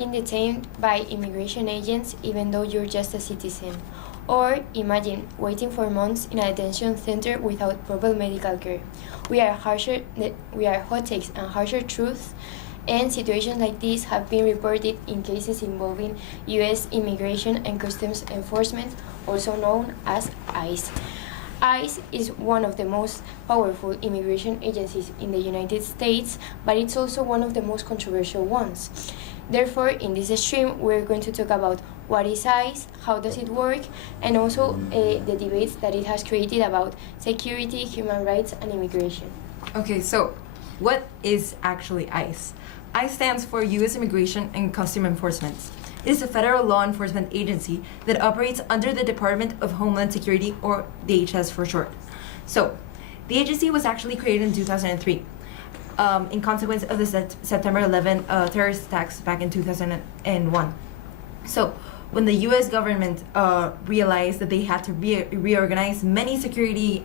being detained by immigration agents even though you're just a citizen. Or imagine waiting for months in a detention center without proper medical care. We are hot takes and harsher truths, and situations like this have been reported in cases involving U.S. Immigration and Customs Enforcement, also known as ICE. ICE is one of the most powerful immigration agencies in the United States, but it's also one of the most controversial ones. Therefore, in this stream, we're going to talk about what is ICE, how does it work, and also the debates that it has created about security, human rights, and immigration. Okay, so what is actually ICE? ICE stands for U.S. Immigration and Customs Enforcement. It is a federal law enforcement agency that operates under the Department of Homeland Security, or DHS for short. So, the agency was actually created in 2003 in consequence of the September 11 terrorist attacks back in 2001. So, when the U.S. government realized that they had to reorganize many security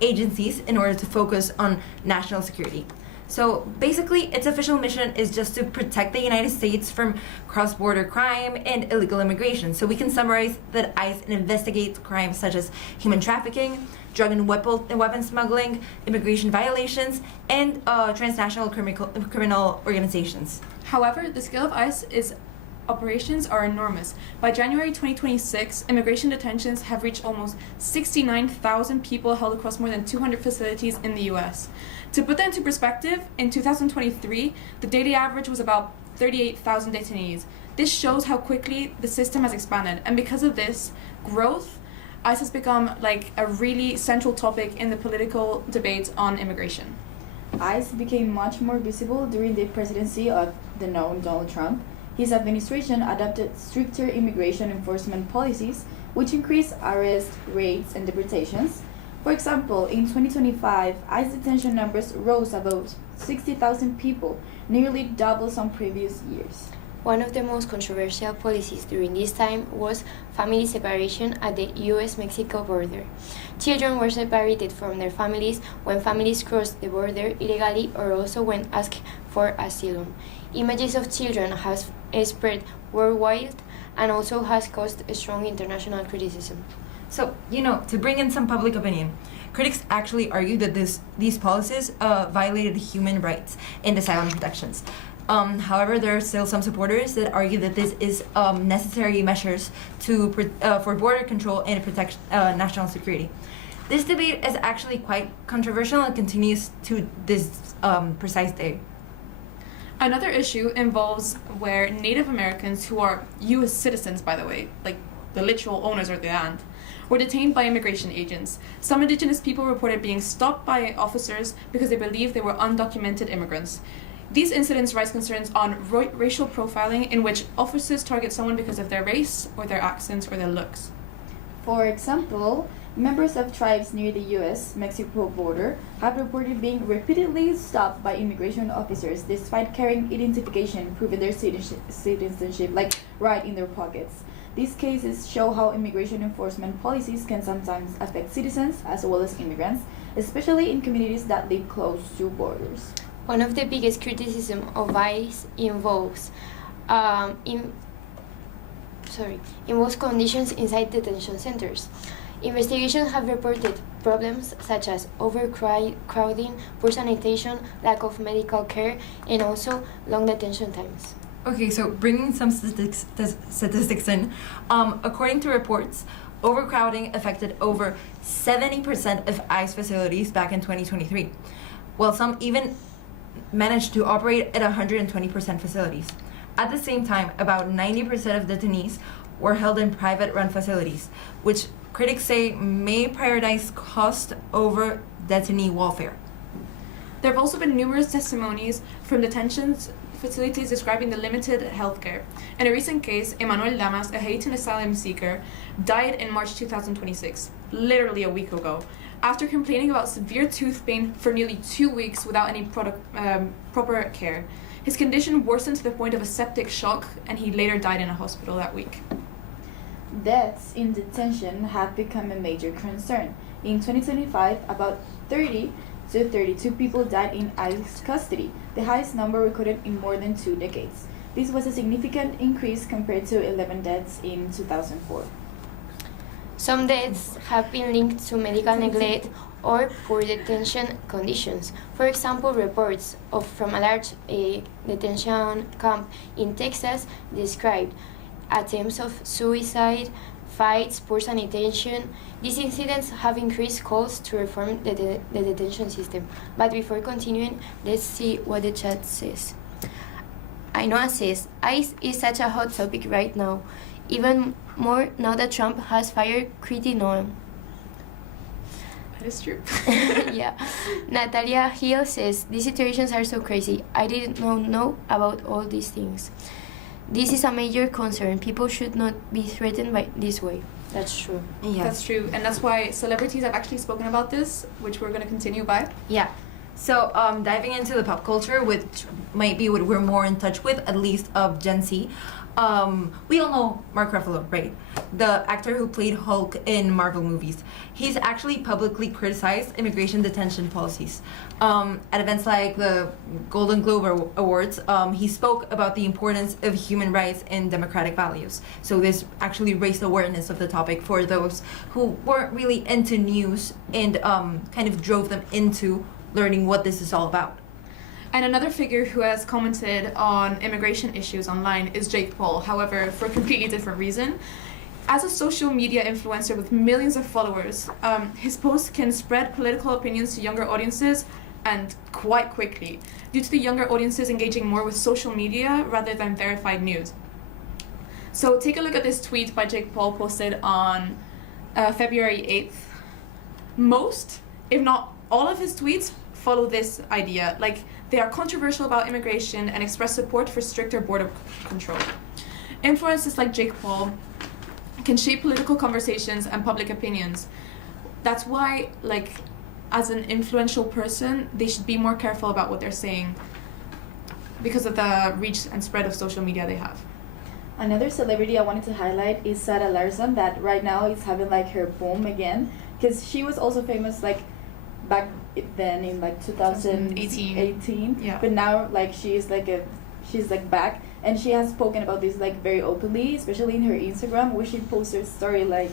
agencies in order to focus on national security. So basically, its official mission is just to protect the United States from cross-border crime and illegal immigration. So we can summarize that ICE investigates crimes such as human trafficking, drug and weapon smuggling, immigration violations, and transnational criminal organizations. However, the scale of ICE operations are enormous. By January 2026, immigration detentions have reached almost 69,000 people held across more than 200 facilities in the U.S. To put that into perspective, in 2023, the daily average was about 38,000 detainees. This shows how quickly the system has expanded, and because of this growth, ICE has become like a really central topic in the political debates on immigration. ICE became much more visible during the presidency of the known Donald Trump. His administration adopted stricter immigration enforcement policies, which increased arrest rates and deportations. For example, in 2025, ICE detention numbers rose about 60,000 people, nearly double some previous years. One of the most controversial policies during this time was family separation at the US-Mexico border. Children were separated from their families when families crossed the border illegally or also when asked for asylum. Images of children have spread worldwide and also has caused a strong international criticism. So, to bring in some public opinion, critics actually argue that these policies violated human rights and asylum protections. However, there are still some supporters that argue that this is necessary measures for border control and protect national security. This debate is actually quite controversial and continues to this precise day. Another issue involves where Native Americans, who are U.S. citizens, by the way, like the literal owners of the land, were detained by immigration agents. Some indigenous people reported being stopped by officers because they believed they were undocumented immigrants. These incidents raise concerns on racial profiling, in which officers target someone because of their race or their accents or their looks. For example, members of tribes near the US-Mexico border have reported being repeatedly stopped by immigration officers despite carrying identification proving their citizenship, like right in their pockets. These cases show how immigration enforcement policies can sometimes affect citizens as well as immigrants, especially in communities that live close to borders. One of the biggest criticism of ICE involves conditions inside detention centers. Investigations have reported problems such as overcrowding, poor sanitation, lack of medical care, and also long detention times. Okay, so bringing some statistics in, according to reports, overcrowding affected over 70% of ICE facilities back in 2023, while some even managed to operate at 120% facilities. At the same time, about 90% of detainees were held in private-run facilities, which critics say may prioritize cost over detainee welfare. There have also been numerous testimonies from detention facilities describing the limited health care. In a recent case, Emmanuel Damas, a Haitian asylum seeker, died in March 2026, literally a week ago, after complaining about severe tooth pain for nearly 2 weeks without any proper care. His condition worsened to the point of a septic shock, and he later died in a hospital that week. Deaths in detention have become a major concern. In 2025, about 30 to 32 people died in ICE custody, the highest number recorded in more than 2 decades. This was a significant increase compared to 11 deaths in 2004. Some deaths have been linked to medical neglect or poor detention conditions. For example, reports from a large detention camp in Texas described attempts of suicide, fights, poor sanitation. These incidents have increased calls to reform the detention system. But before continuing, let's see what the chat says. Ainoa says, ICE is such a hot topic right now, even more now that Trump has fired Kriti Noem. That is true. Yeah. Natalia Hill says, these situations are so crazy. I didn't know about all these things. This is a major concern. People should not be threatened by this way. That's true. Yeah. That's true. And that's why celebrities have actually spoken about this, which we're going to continue by. Yeah. So, diving into the pop culture, which might be what we're more in touch with, at least of Gen Z. We all know Mark Ruffalo, right? The actor who played Hulk in Marvel movies. He's actually publicly criticized immigration detention policies. At events like the Golden Globe Awards, he spoke about the importance of human rights and democratic values. So this actually raised awareness of the topic for those who weren't really into news and kind of drove them into learning what this is all about. And another figure who has commented on immigration issues online is Jake Paul, however, for a completely different reason. As a social media influencer with millions of followers, his posts can spread political opinions to younger audiences and quite quickly, due to the younger audiences engaging more with social media rather than verified news. So take a look at this tweet by Jake Paul posted on February 8th. Most, if not all of his tweets, follow this idea. Like, they are controversial about immigration and express support for stricter border control. Influencers like Jake Paul can shape political conversations and public opinions. That's why, like, as an influential person, they should be more careful about what they're saying because of the reach and spread of social media they have. Another celebrity I wanted to highlight is Sarah Larson, that right now is having like her boom again, because she was also famous like back then in like 2018. Yeah. But now like she's like back, and she has spoken about this like very openly, especially in her Instagram, where she posts her story like,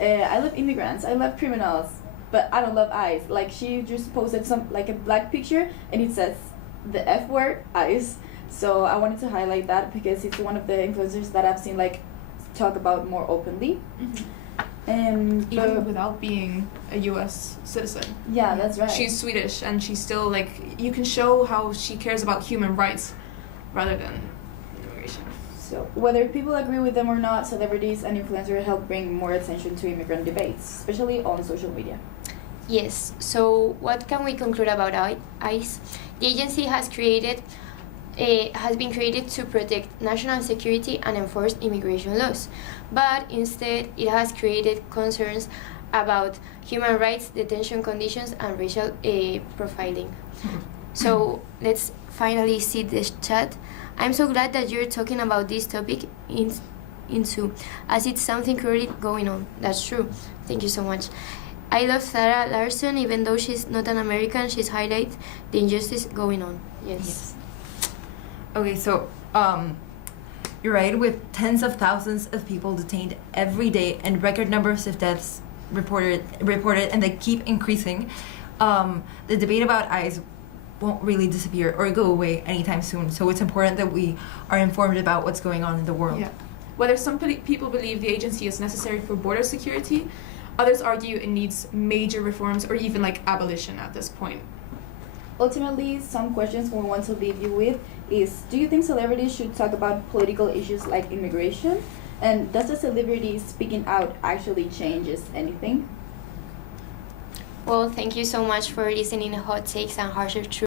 I love immigrants, I love criminals, but I don't love ICE. Like, she just posted some like a black picture and it says the F word, ICE. So I wanted to highlight that because it's one of the influencers that I've seen like talk about more openly. Mm-hmm. And Even without being a U.S. citizen. yeah, that's right. She's Swedish, and she's still like, you can show how she cares about human rights rather than immigration. So whether people agree with them or not, celebrities and influencers help bring more attention to immigrant debates, especially on social media. Yes, so what can we conclude about ICE? The agency has been created to protect national security and enforce immigration laws, but instead it has created concerns about human rights, detention conditions, and racial profiling. So let's finally see this chat. I'm so glad that you're talking about this topic into, as it's something currently going on. That's true. Thank you so much. I love Sarah Larson, even though she's not an American, she's highlight the injustice going on. Yes. Okay, so you're right. With tens of thousands of people detained every day and record numbers of deaths reported, and they keep increasing, the debate about ICE won't really disappear or go away anytime soon. So it's important that we are informed about what's going on in the world. Yeah. Whether some people believe the agency is necessary for border security, others argue it needs major reforms or even like abolition at this point. Ultimately, some questions we want to leave you with is, do you think celebrities should talk about political issues like immigration? And does a celebrity speaking out actually changes anything? Well, thank you so much for listening to Hot Takes and Harsher Truth.